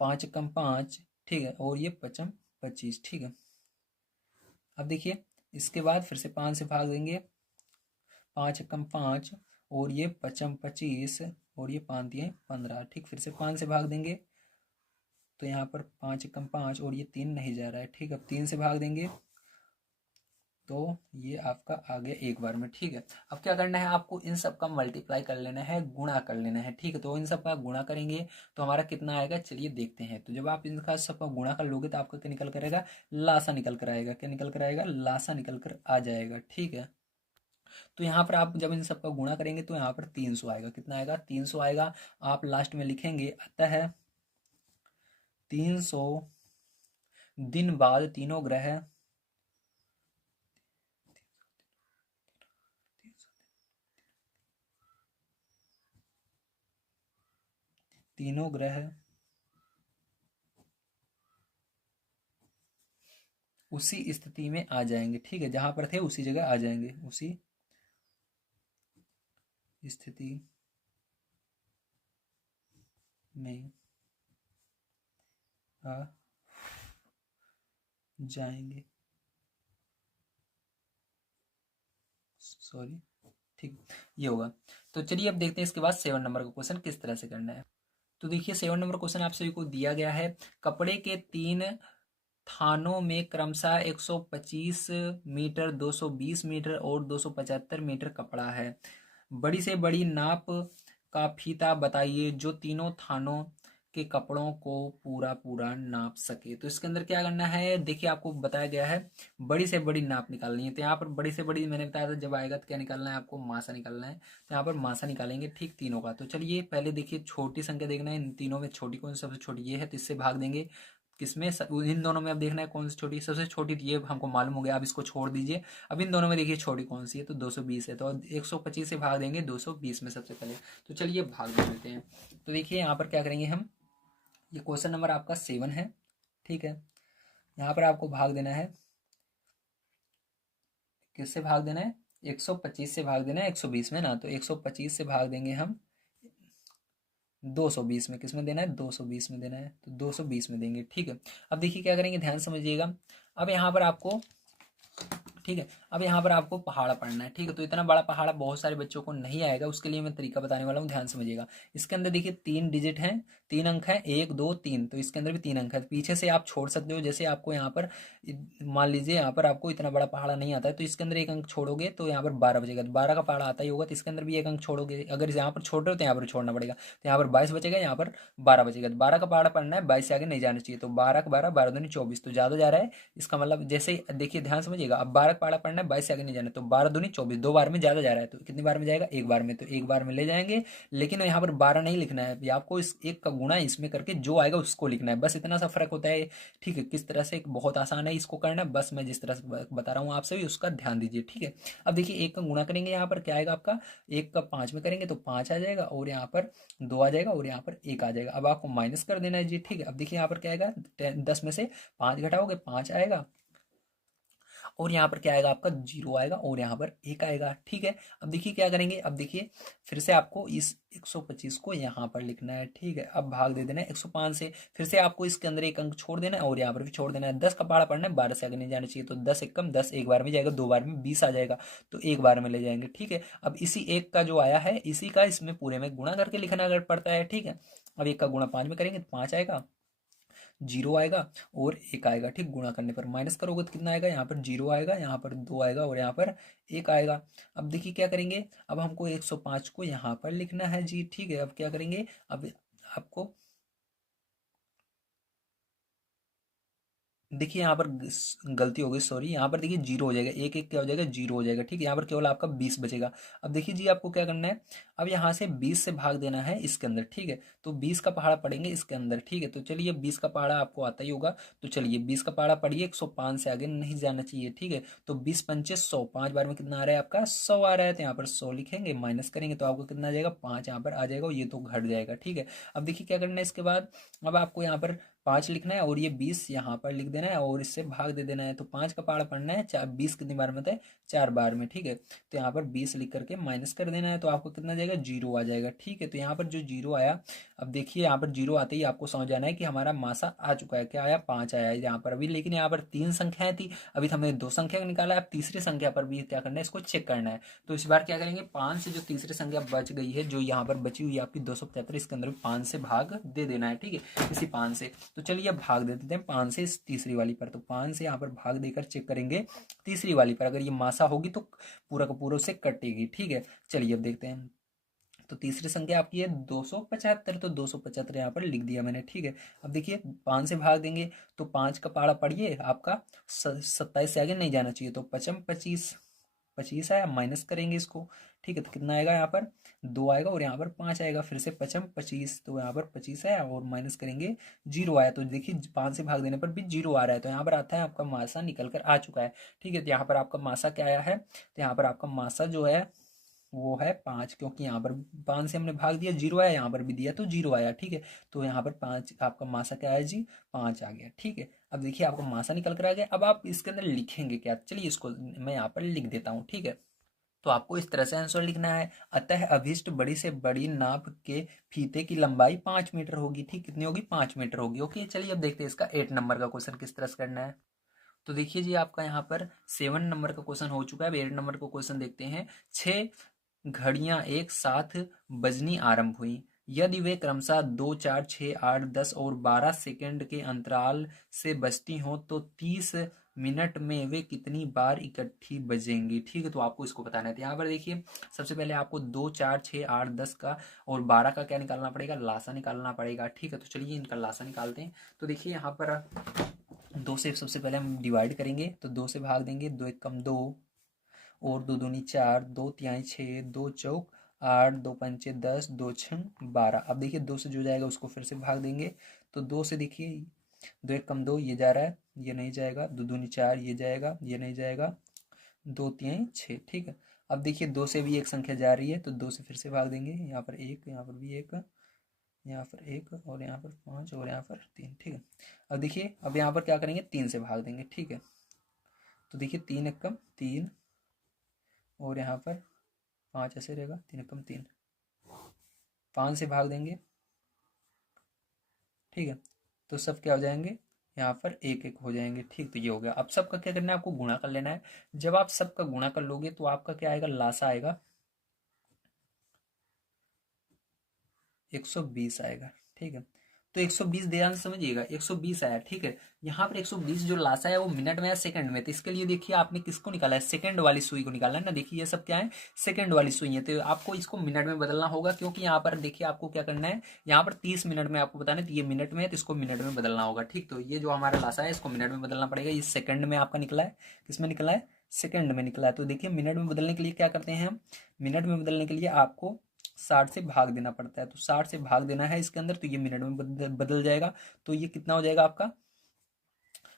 5 कम 5, ठीक है, और ये 5 25, ठीक है। अब देखिए इसके बाद फिर से 5 से भाग देंगे, 5 कम 5, और ये 5 25, और ये 5 दिए 15, ठीक, फिर से 5 से भाग देंगे, तो यहाँ पर 5 कम 5, और ये 3 नहीं जा रहा है, ठीक है। अब 3 से भाग देंगे, तो ये आपका आ गया एक बार में, ठीक है। अब क्या करना है, आपको इन सब का मल्टीप्लाई कर लेना है, गुणा कर लेना है, ठीक है। तो इन सब का गुणा करेंगे तो हमारा कितना आएगा, चलिए देखते हैं। तो जब आप इनका सब का गुणा कर लोगे तो आपका क्या निकल कर आएगा, लासा निकल कर आएगा, क्या निकल कर आएगा, लासा निकल कर आ जाएगा, ठीक है। तो यहाँ पर आप जब इन सब का गुणा करेंगे तो यहाँ पर 300 आएगा, कितना आएगा, 300 आएगा। आप लास्ट में लिखेंगे अतः 300 दिन बाद तीनों ग्रह उसी स्थिति में आ जाएंगे, ठीक है, जहां पर थे उसी जगह आ जाएंगे, उसी स्थिति में आ जाएंगे, सॉरी, ठीक, ये होगा। तो चलिए अब देखते हैं इसके बाद 7 नंबर का क्वेश्चन किस तरह से करना है। तो देखिए 7 नंबर क्वेश्चन आप सभी को दिया गया है, कपड़े के 3 थानों में क्रमशः 125 मीटर, 220 मीटर और 275 मीटर कपड़ा है। बड़ी से बड़ी नाप का फीता बताइए जो तीनों थानों के कपड़ों को पूरा पूरा नाप सके। तो इसके अंदर क्या करना है, देखिए आपको बताया गया है बड़ी से बड़ी नाप निकालनी है। तो यहाँ पर बड़ी से बड़ी मैंने बताया था जब आएगा तो क्या निकालना है, आपको मासा निकालना है। तो यहाँ पर मासा निकालेंगे, ठीक, तीनों का। तो चलिए पहले देखिए छोटी संख्या देखना है, इन तीनों में छोटी कौन सी सबसे छोटी, ये है, तो इससे भाग देंगे। किसमें, इन दोनों में अब देखना है कौन सी छोटी, सबसे छोटी तो ये हमको मालूम हो गया, अब इसको छोड़ दीजिए। अब इन दोनों में देखिए छोटी कौन सी है, तो 220 है, तो 125 से भाग देंगे 220 में सबसे पहले। तो चलिए भाग दे देते हैं। तो देखिए यहाँ पर क्या करेंगे हम, ये क्वेश्चन नंबर आपका 7 है, ठीक है। यहाँ पर आपको भाग देना है, किससे भाग देना है, 125 से भाग देना है 120 में ना, तो 125 से भाग देंगे हम 220 में, किस में देना है, 220 में देना है, तो 220 में देंगे, ठीक है। अब देखिए क्या करेंगे, ध्यान समझिएगा। अब यहाँ पर आपको, ठीक है, अब यहाँ पर आपको पहाड़ा पढ़ना है, ठीक है। तो इतना बड़ा पहाड़ा बहुत सारे बच्चों को नहीं आएगा, उसके लिए मैं तरीका बताने वाला हूँ, ध्यान समझिएगा। इसके अंदर देखिए 3 डिजिट हैं, 3 अंक हैं, 1 2 3, तो इसके अंदर भी 3 अंक है। पीछे से आप छोड़ सकते हो, जैसे आपको यहाँ पर मान लीजिए यहाँ पर आपको इतना बड़ा पहाड़ा नहीं आता है, तो इसके अंदर 1 अंक छोड़ोगे तो यहाँ पर 12 बचेगा, तो 12 का पहाड़ा आता ही होगा, तो इसके अंदर भी 1 अंक छोड़ोगे। अगर यहाँ पर छोड़ रहे हो तो यहाँ पर छोड़ना पड़ेगा, तो यहाँ पर 22 बचेगा, यहाँ पर 12 बचेगा। तो 12 का पहाड़ा पढ़ना है, 22 से आगे नहीं जाना चाहिए, तो 12 का 12, 12 दूनी 24, तो ज़्यादा जा रहा है। इसका मतलब जैसे देखिए ध्यान समझिएगा, अब 12 का पहाड़ा पढ़ना है, 22 से आगे नहीं जाना, तो 12 दूनी 24, 2 बार में ज़्यादा जा रहा है, तो कितनी बार में जाएगा, 1 बार में, तो 1 बार में ले जाएंगे। लेकिन यहाँ पर 12 नहीं लिखना है, ये आपको इस 1 का गुणा इसमें करके जो आएगा उसको लिखना है, बस इतना सा फर्क होता है, ठीक है। किस तरह से, बहुत आसान है इसको करना, बस मैं जिस तरह से बता रहा हूँ आपसे भी उसका ध्यान दीजिए, ठीक है। अब देखिए 1 का गुणा करेंगे, यहाँ पर क्या आएगा आपका, 1 का 5 में करेंगे तो 5 आ जाएगा, और यहाँ पर 2 आ जाएगा, और यहाँ पर 1 आ जाएगा। अब आपको माइनस कर देना है जी, ठीक है। अब देखिए यहाँ पर क्या आएगा, 10 में से 5 घटाओगे 5 आएगा, और यहाँ पर क्या आएगा आपका 0 आएगा, और यहाँ पर 1 आएगा, ठीक है। अब देखिए क्या करेंगे, अब देखिए फिर से आपको इस 125 को यहाँ पर लिखना है, ठीक है। अब भाग दे देना है 105 से, फिर से आपको इसके अंदर 1 अंक छोड़ देना है, और यहाँ पर भी छोड़ देना है। 10 का पहाड़ा पढ़ना है, 12 से आगे नहीं जाना चाहिए, तो 10 एक कम 10, 1 बार में जाएगा, 2 बार में 20 आ जाएगा, तो 1 बार में ले जाएंगे, ठीक है। अब इसी 1 का जो आया है इसी का इसमें पूरे में गुणा करके लिखना अगर पड़ता है, ठीक है। अब 1 का गुणा 5 में करेंगे तो 5 आएगा, 0 आएगा, और 1 आएगा, ठीक। गुणा करने पर माइनस करोगे तो कितना आएगा, यहाँ पर 0 आएगा, यहाँ पर 2 आएगा, और यहाँ पर 1 आएगा। अब देखिए क्या करेंगे, अब हमको 105 को यहाँ पर लिखना है जी, ठीक है। अब क्या करेंगे, अब आपको देखिए यहाँ पर गलती हो गई, सॉरी, यहाँ पर देखिए 0 हो जाएगा, 1 1 क्या हो जाएगा, 0 हो जाएगा, ठीक है। यहाँ पर केवल आपका 20 बचेगा। अब देखिए जी आपको क्या करना है, अब यहाँ से 20 से भाग देना है इसके अंदर, ठीक है। तो 20 का पहाड़ा पढ़ेंगे इसके अंदर, ठीक है। तो चलिए 20 का पहाड़ा आपको आता ही होगा, तो चलिए 20 का पहाड़ा पढ़िए, 105 से आगे नहीं जाना चाहिए, ठीक है। तो 20 पंचे 100, 5 बार में कितना आ रहा है आपका, 100 आ रहा है, तो यहाँ पर 100 लिखेंगे, माइनस करेंगे तो आपको कितना आ जाएगा, 5 यहाँ पर आ जाएगा, और ये तो घट जाएगा, ठीक है। अब देखिए क्या करना है इसके बाद, अब आपको यहाँ पर 5 लिखना है, और ये 20 यहाँ पर लिख देना है, और इससे भाग दे देना है। तो 5 का पहाड़ा पढ़ना है, 20 कितनी बार में होता है, 4 बार में, ठीक है। तो यहाँ पर 20 लिख करके माइनस कर देना है, तो आपको कितना जाएगा, 0 आ जाएगा, ठीक है। तो यहाँ पर जो 0 आया, अब देखिए यहाँ पर 0 आते ही आपको समझ जाना है कि हमारा मासा आ चुका है, क्या आया, 5 आया है यहाँ पर अभी। लेकिन यहाँ पर 3 संख्याएं थी, अभी हमने 2 संख्या निकाला है, अब तीसरी संख्या पर भी क्या करना है, इसको चेक करना है। तो इस बार क्या करेंगे, 5 से जो तीसरी संख्या बच गई है, जो यहाँ पर बची हुई है आपकी 275, इसके अंदर भी 5 से भाग दे देना है, ठीक है, इसी 5 से। तो चलिए अब भाग दे देते हैं 5 से इस तीसरी वाली पर, तो 5 से यहाँ पर भाग देकर चेक करेंगे तीसरी वाली पर, अगर ये मासा होगी तो पूरा का पूरा से कटेगी, ठीक है। चलिए अब देखते हैं, तो तीसरी संख्या आपकी है 275, तो 275 यहाँ पर लिख दिया मैंने, ठीक है। अब देखिए 5 से भाग देंगे, तो 5 का पहाड़ा पढ़िए आपका 27 से आगे नहीं जाना चाहिए, तो 55 25, 25 आया, माइनस करेंगे इसको, ठीक है। तो कितना आएगा, यहाँ पर 2 आएगा, और यहाँ पर 5 आएगा, फिर से 55 25, तो यहाँ पर 25 आया, और माइनस करेंगे 0 आया। तो देखिए 5 से भाग देने पर भी 0 आ रहा है, तो यहाँ पर आता है आपका मासा निकल कर आ चुका है, ठीक है। तो यहाँ पर आपका मासा क्या आया है, तो यहाँ पर आपका मासा जो है वो है 5, क्योंकि यहाँ पर 5 से हमने भाग दिया, 0 आया, यहाँ पर भी दिया तो 0 आया। ठीक है, तो यहाँ पर 5 आपका मासा क्या आया जी, 5 आ गया। ठीक है, अब देखिए आपका मासा निकल कर आ गया। अब आप इसके अंदर लिखेंगे क्या, चलिए इसको मैं यहाँ पर लिख देता हूँ। ठीक है, तो आपको इस तरह से आंसर लिखना है। अतः अभिष्ट बड़ी से बड़ी नाप के फीते की लंबाई 5 मीटर होगी। ठीक, कितनी होगी, 5 मीटर होगी। ओके, चलिए अब देखते हैं इसका 8 नंबर का क्वेश्चन किस तरह से करना है। तो देखिए जी, आपका यहाँ पर 7 नंबर का क्वेश्चन हो चुका है। अब 8 नंबर का क्वेश्चन देखते हैं। 6 घड़ियां एक साथ बजनी आरंभ हुई। यदि वे क्रमशः 2, 4, 6, 8, 10 और 12 सेकंड के अंतराल से बजती हों तो 30 मिनट में वे कितनी बार इकट्ठी बजेंगी। ठीक है, तो आपको इसको बताना है। तो यहाँ पर देखिए, सबसे पहले आपको 2, 4, 6, 8, 10 का और 12 का क्या निकालना पड़ेगा, लासा निकालना पड़ेगा। ठीक है, तो चलिए इनका लासा निकालते हैं। तो देखिए यहाँ पर 2 से सबसे पहले हम डिवाइड करेंगे, तो 2 से भाग देंगे, 2 एक कम 2 और 2 दूनी 4, 2 तिहाई 6, 2 चौक 8, 2 पंचे 10, 2 छंग 12। अब देखिए 2 से जो जाएगा उसको फिर से भाग देंगे, तो 2 से देखिए 2 एक कम 2, ये जा रहा है, ये नहीं जाएगा, 2 दूनी 4, ये जाएगा, ये नहीं जाएगा, 2 तिहाई 6। ठीक है, अब देखिए 2 से भी एक संख्या जा रही है, तो 2 से फिर से भाग देंगे, यहाँ पर 1, यहाँ पर भी 1, यहाँ पर 1 और यहाँ पर 5 और यहाँ पर 3। ठीक है, अब देखिए अब यहाँ पर क्या करेंगे, 3 से भाग देंगे। ठीक है, तो देखिए 3 एक कम 3 और यहाँ पर 5 ऐसे रहेगा, 3 एक कम 3, 5 से भाग देंगे। ठीक है, तो सब क्या हो जाएंगे, यहाँ पर एक एक हो जाएंगे। ठीक, तो ये हो गया। अब सबका क्या करना है, आपको गुणा कर लेना है। जब आप सबका गुणा कर लोगे तो आपका क्या आएगा, लासा आएगा 120 आएगा। ठीक है, तो 120 ध्यान से समझिएगा, 120 आया। ठीक है, यहाँ पर 120 जो लासा है वो मिनट में या सेकंड में, तो इसके लिए देखिए आपने किसको निकाला है, सेकंड वाली सुई को निकाला है ना। देखिए ये सब क्या है, सेकंड वाली सुई है, तो आपको इसको मिनट में बदलना होगा, क्योंकि यहाँ पर देखिए आपको क्या करना है, यहाँ पर 30 मिनट में आपको बताना है, तो ये मिनट में है तो इसको मिनट में बदलना होगा। ठीक, तो ये जो हमारा लासा है इसको मिनट में बदलना पड़ेगा। ये सेकंड में आपका निकला है, किसमें निकला है, सेकंड में निकला है। तो देखिए मिनट में बदलने के लिए क्या करते हैं हम, मिनट में बदलने के लिए आपको 60 से भाग देना पड़ता है, तो 60 से भाग देना है इसके अंदर, तो ये मिनट में बदल जाएगा। तो ये कितना हो जाएगा आपका,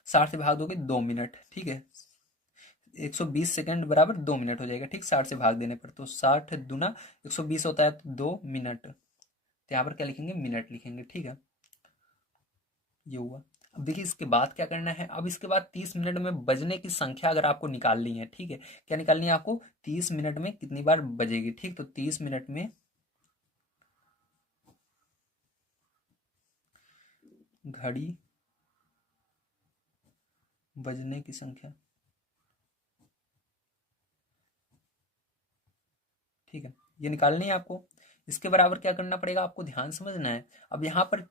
60 से भाग दोगे 2 मिनट। ठीक है, 120 सेकंड बराबर 2 मिनट हो जाएगा। ठीक, 60 से भाग देने पर, तो 60 दूना 120 होता है, तो 2 मिनट, तो यहाँ पर क्या लिखेंगे, मिनट लिखेंगे। ठीक है, ये हुआ। अब देखिए इसके बाद क्या करना है, अब इसके बाद 30 मिनट में बजने की संख्या अगर आपको निकालनी है। ठीक है, क्या निकालनी है आपको, 30 मिनट में कितनी बार बजेगी। ठीक, तो 30 मिनट में घड़ी बजने की संख्या। ठीक है, ये निकालनी है आपको। इसके बराबर क्या करना पड़ेगा, आपको ध्यान समझना है। अब यहाँ पर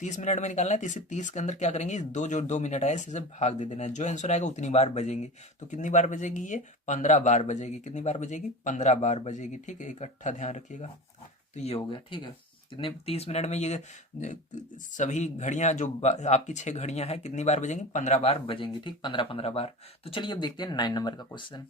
30 मिनट में निकालना है, तो इसे 30 के अंदर क्या करेंगे, दो जो 2 मिनट आए इसे भाग दे देना है, जो आंसर आएगा उतनी बार बजेंगे। तो कितनी बार बजेगी ये, 15 बार बजेगी। कितनी बार बजेगी, 15 बार बजेगी। ठीक है, इकट्ठा ध्यान रखिएगा। तो ये हो गया। ठीक है, कितने 30 मिनट में ये सभी घड़ियां जो आपकी 6 घड़ियां हैं कितनी बार बजेंगी, 15 बार बजेंगी। ठीक, 15 बार। तो चलिए अब देखते हैं 9 नंबर का क्वेश्चन।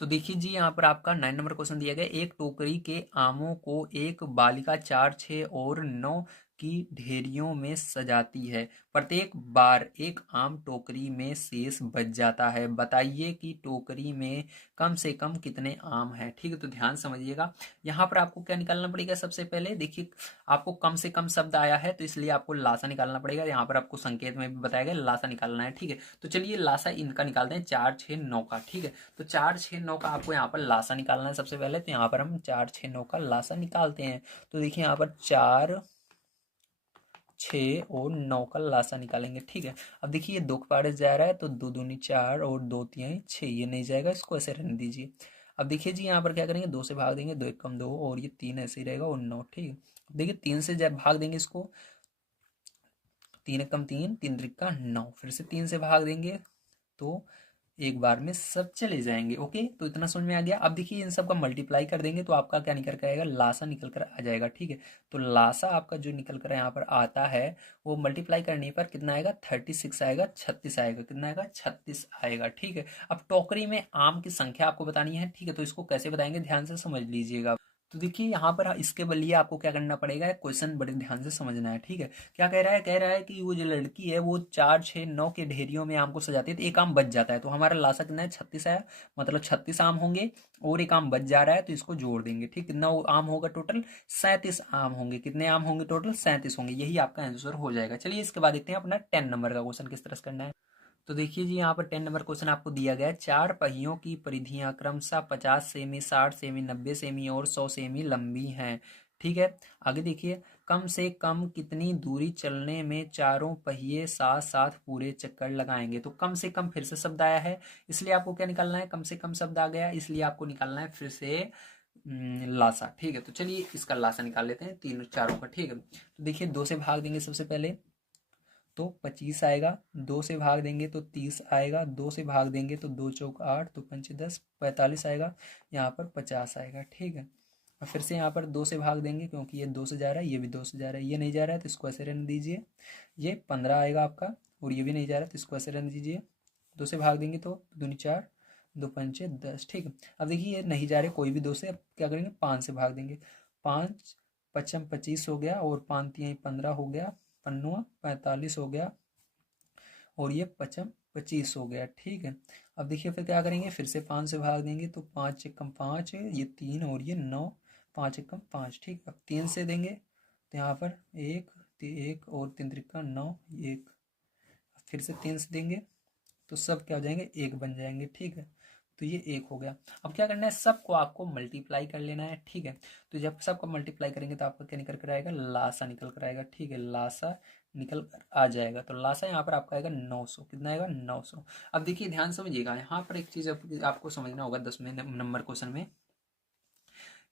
तो देखिए जी, यहाँ पर आपका 9 नंबर क्वेश्चन दिया गया, एक टोकरी के आमों को एक बालिका 4, 6 और 9 की ढेरियों में सजाती है। प्रत्येक बार एक आम टोकरी में शेष बच जाता है। बताइए कि टोकरी में कम से कम कितने आम हैं। ठीक है, तो ध्यान समझिएगा। यहाँ पर आपको क्या निकालना पड़ेगा, सबसे पहले देखिए आपको कम से कम शब्द आया है, तो इसलिए आपको लासा निकालना पड़ेगा। यहाँ पर आपको संकेत में भी बताया गया लासा निकालना है। ठीक है, तो चलिए लासा इनका निकालते हैं, 4, 6, 9 का। ठीक है, तो 4, 6, 9 का आपको यहाँ पर लासा निकालना है सबसे पहले। तो यहाँ पर हम 4, 6, 9 का लासा निकालते हैं। तो देखिए यहाँ पर 4, 6 और 9 का लासा निकालेंगे। ठीक है, अब देखिए ये 2 के पारे जा रहा है, तो 2 दूनी 4 और 2 तिहाई 6, ये नहीं जाएगा, इसको ऐसे रहने दीजिए। अब देखिए जी, यहाँ पर क्या करेंगे, 2 से भाग देंगे, 2 एक कम 2 और ये 3 ऐसे ही रहेगा और 9। ठीक है, देखिए 3 से जब भाग देंगे इसको, 3 एक कम 3, 3 त्रिका 9, फिर से 3 से भाग देंगे तो एक बार में सब चले जाएंगे। ओके, तो इतना समझ में आ गया। अब देखिए इन सब का मल्टीप्लाई कर देंगे तो आपका क्या निकल कर आएगा, लासा निकल कर आ जाएगा। ठीक है, तो लासा आपका जो निकल कर यहाँ पर आता है वो मल्टीप्लाई करने पर कितना आएगा, 36 आएगा, 36 आएगा। कितना आएगा, 36 आएगा। ठीक है, अब टोकरी में आम की संख्या आपको बतानी है। ठीक है, तो इसको कैसे बताएंगे, ध्यान से समझ लीजिएगा। तो देखिए यहाँ पर इसके लिए आपको क्या करना पड़ेगा, क्वेश्चन बड़े ध्यान से समझना है, ठीक है। क्या कह रहा है कि वो जो लड़की है वो 4, 6, 9 के ढेरियों में आम को सजाती है तो एक आम बच जाता है, तो हमारा लासा कितना है 36 है, मतलब 36 आम होंगे और एक आम बच जा रहा है तो इसको जोड़ देंगे, ठीक। कितना आम होगा टोटल, 37 आम होंगे। कितने आम होंगे टोटल, 37 होंगे। यही आपका आंसर हो जाएगा। चलिए इसके बाद देखते हैं अपना 10 नंबर का क्वेश्चन किस तरह से करना है। तो देखिए जी यहाँ पर 10 नंबर क्वेश्चन आपको दिया गया है। 4 पहियों की परिधियां क्रमशः 50 सेमी, 60 सेमी, 90 सेमी और 100 सेमी लंबी हैं, ठीक है। आगे देखिए, कम से कम कितनी दूरी चलने में चारों पहिए साथ साथ पूरे चक्कर लगाएंगे। तो कम से कम फिर से शब्द आया है, इसलिए आपको क्या निकालना है, कम से कम शब्द आ गया, इसलिए आपको निकालना है फिर से लासा, ठीक है। तो चलिए इसका लासा निकाल लेते हैं तीनों चारों का, ठीक है। तो देखिए 2 से भाग देंगे सबसे पहले तो 25 आएगा, 2 से भाग देंगे तो 30 आएगा, 2 से भाग देंगे तो 2 चौक 8, तो 5 10, 45 आएगा, यहाँ पर 50 आएगा, ठीक है। और फिर से यहाँ पर 2 से भाग देंगे क्योंकि ये 2 से जा रहा है, ये भी 2 से जा रहा है, ये नहीं जा रहा है तो इसको ऐसे रहने दीजिए। ये 15 आएगा आपका, और ये भी नहीं जा रहा है तो इसको ऐसे रहने दीजिए। 2 से भाग देंगे तो 2 4, 2 5 10, ठीक है। अब देखिए ये नहीं जा रहे कोई भी 2 से, अब क्या करेंगे 5 से भाग देंगे। 5 पचम 25 हो गया, और 5 3 15 हो गया, 45 हो गया, और ये 25 हो गया, ठीक है। अब देखिए फिर क्या करेंगे, फिर से 5 से भाग देंगे तो 5 एकम 5 है, ये 3 और ये 9, 5 एकम 5, ठीक। अब 3 से देंगे तो यहाँ पर 1 1 और 3 त्रिका 9, 1। फिर से 3 से देंगे तो सब क्या हो जाएंगे, 1 बन जाएंगे, ठीक है। तो ये 1 हो गया। अब क्या करना है, सबको आपको मल्टीप्लाई कर लेना है, ठीक है। तो जब सबको मल्टीप्लाई करेंगे तो आपका क्या निकल कर आएगा, लासा निकल कर आएगा, ठीक है। लासा निकल कर आ जाएगा, तो लासा यहाँ पर आपका आएगा 900। कितना आएगा, 900। अब देखिए ध्यान समझिएगा, यहाँ पर एक चीज आपको समझना होगा 10वें नंबर क्वेश्चन में,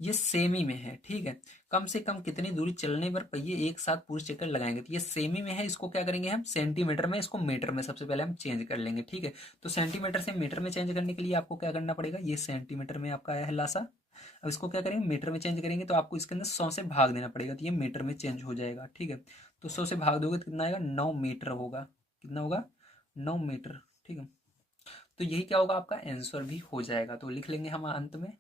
ये सेमी में है, ठीक है। कम से कम कितनी दूरी चलने पर पहिए एक साथ पूरे चक्कर लगाएंगे, तो ये सेमी में है, इसको क्या करेंगे हम सेंटीमीटर में, इसको मीटर में सबसे पहले हम चेंज कर लेंगे, ठीक है। तो सेंटीमीटर से मीटर में चेंज करने के लिए आपको क्या करना पड़ेगा, ये सेंटीमीटर में आपका आया है लासा। अब इसको क्या करेंगे, मीटर में चेंज करेंगे तो आपको इसके अंदर 100 से भाग देना पड़ेगा, तो ये मीटर में चेंज हो जाएगा, ठीक है। तो 100 से भाग दोगे तो कितना आएगा, 9 मीटर होगा। कितना होगा, 9 मीटर, ठीक है। तो यही क्या होगा, आपका आंसर भी हो जाएगा। तो लिख लेंगे हम अंत में।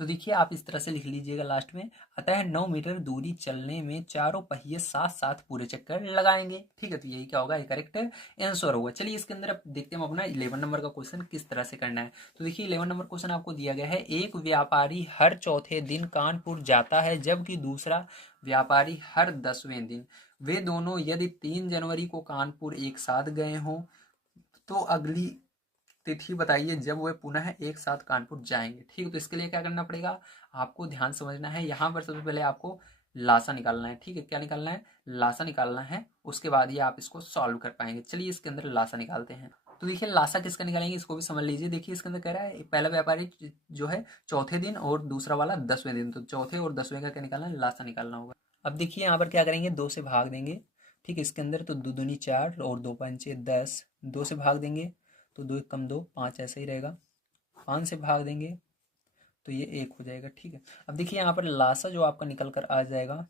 तो देखिए आप इस तरह से लिख लीजिएगा लास्ट में, अतः 9 मीटर दूरी चलने में चारों पहिए साथ साथ पूरे चक्कर लगाएंगे, ठीक है। तो यही क्या होगा, करेक्ट आंसर होगा। चलिए इसके अंदर अब देखते हैं हम अपना 11 नंबर का क्वेश्चन किस तरह से करना है। तो देखिए 11 नंबर क्वेश्चन आपको दिया गया है, एक व्यापारी हर चौथे दिन कानपुर जाता है जबकि दूसरा व्यापारी हर 10वें दिन। वे दोनों यदि 3 जनवरी को कानपुर एक साथ गए हों तो अगली तिथि बताइए जब वे पुनः एक साथ कानपुर जाएंगे, ठीक है। तो इसके लिए क्या करना पड़ेगा, आपको ध्यान समझना है। यहाँ पर सबसे पहले आपको लासा निकालना है, ठीक है। क्या निकालना है, लासा निकालना है, उसके बाद ही आप इसको सॉल्व कर पाएंगे। चलिए इसके अंदर लासा निकालते हैं। तो देखिए लासा किसका निकालेंगे, इसको भी समझ लीजिए। देखिए इसके अंदर कह रहा है पहला व्यापारी जो है चौथे दिन और दूसरा वाला 10वें दिन, तो चौथे और 10वें का क्या निकालना है, लासा निकालना होगा। अब देखिए यहाँ पर क्या करेंगे, 2 से भाग देंगे, ठीक है। इसके अंदर तो 2 दूनी 4 और 2 पंचे 10, 2 से भाग देंगे तो 2 एक कम 2, 5 ऐसे ही रहेगा। 5 से भाग देंगे तो ये 1 हो जाएगा, ठीक है। अब देखिए यहाँ पर लासा जो आपका निकल कर आ जाएगा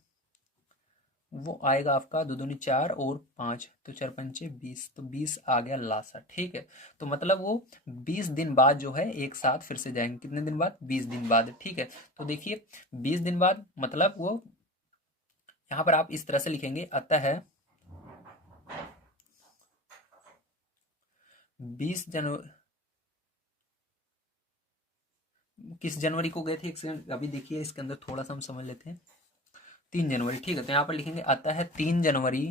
वो आएगा आपका 2 दूनी 4 और 5, तो 4 पंचे 20, तो 20 आ गया लासा, ठीक है। तो मतलब वो 20 दिन बाद जो है एक साथ फिर से जाएंगे। कितने दिन बाद, 20 दिन बाद, ठीक है। तो देखिए 20 दिन बाद मतलब वो यहाँ पर आप इस तरह से लिखेंगे, अतः 20 जनवरी, किस जनवरी को गए थे, एक सेकंड अभी देखिए इसके अंदर थोड़ा सा हम समझ लेते हैं। 3 जनवरी, ठीक है। तो यहाँ पर लिखेंगे अतः 3 जनवरी,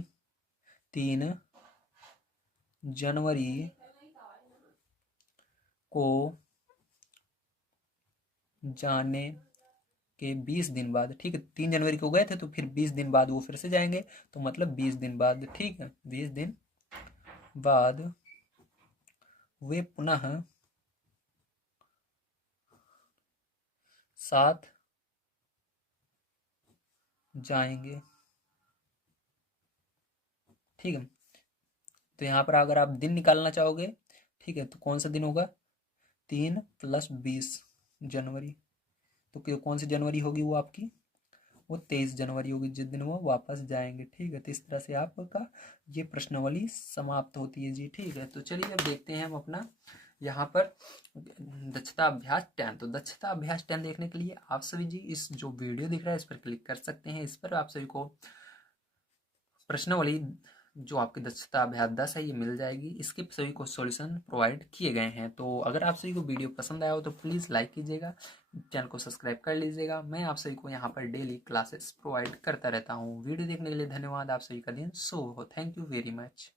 3 जनवरी को जाने के 20 दिन बाद, ठीक है। 3 जनवरी को गए थे तो फिर 20 दिन बाद वो फिर से जाएंगे, तो मतलब 20 दिन बाद, ठीक है। 20 दिन बाद वे पुनः साथ जाएंगे, ठीक है। तो यहाँ पर अगर आप दिन निकालना चाहोगे, ठीक है, तो कौन सा दिन होगा, 3 + 20 जनवरी, तो कौन सी जनवरी होगी वो आपकी, वो 23 जनवरी होगी जिस दिन वो वापस जाएंगे, ठीक है। तो इस तरह से आपका ये प्रश्नावली समाप्त होती है जी, ठीक है। तो चलिए अब देखते हैं हम अपना यहाँ पर दक्षता अभ्यास 10। तो दक्षता अभ्यास 10 देखने के लिए आप सभी जी इस जो वीडियो दिख रहा है इस पर क्लिक कर सकते हैं। इस पर आप सभी को प्रश्नावली जो आपकी दक्षता अभ्यास 10 है ये मिल जाएगी। इसके सभी को सॉल्यूशन प्रोवाइड किए गए हैं। तो अगर आप सभी को वीडियो पसंद आया हो तो प्लीज़ लाइक कीजिएगा, चैनल को सब्सक्राइब कर लीजिएगा। मैं आप सभी को यहाँ पर डेली क्लासेस प्रोवाइड करता रहता हूँ। वीडियो देखने के लिए धन्यवाद। आप सभी का दिन शुभ हो। Thank you very much.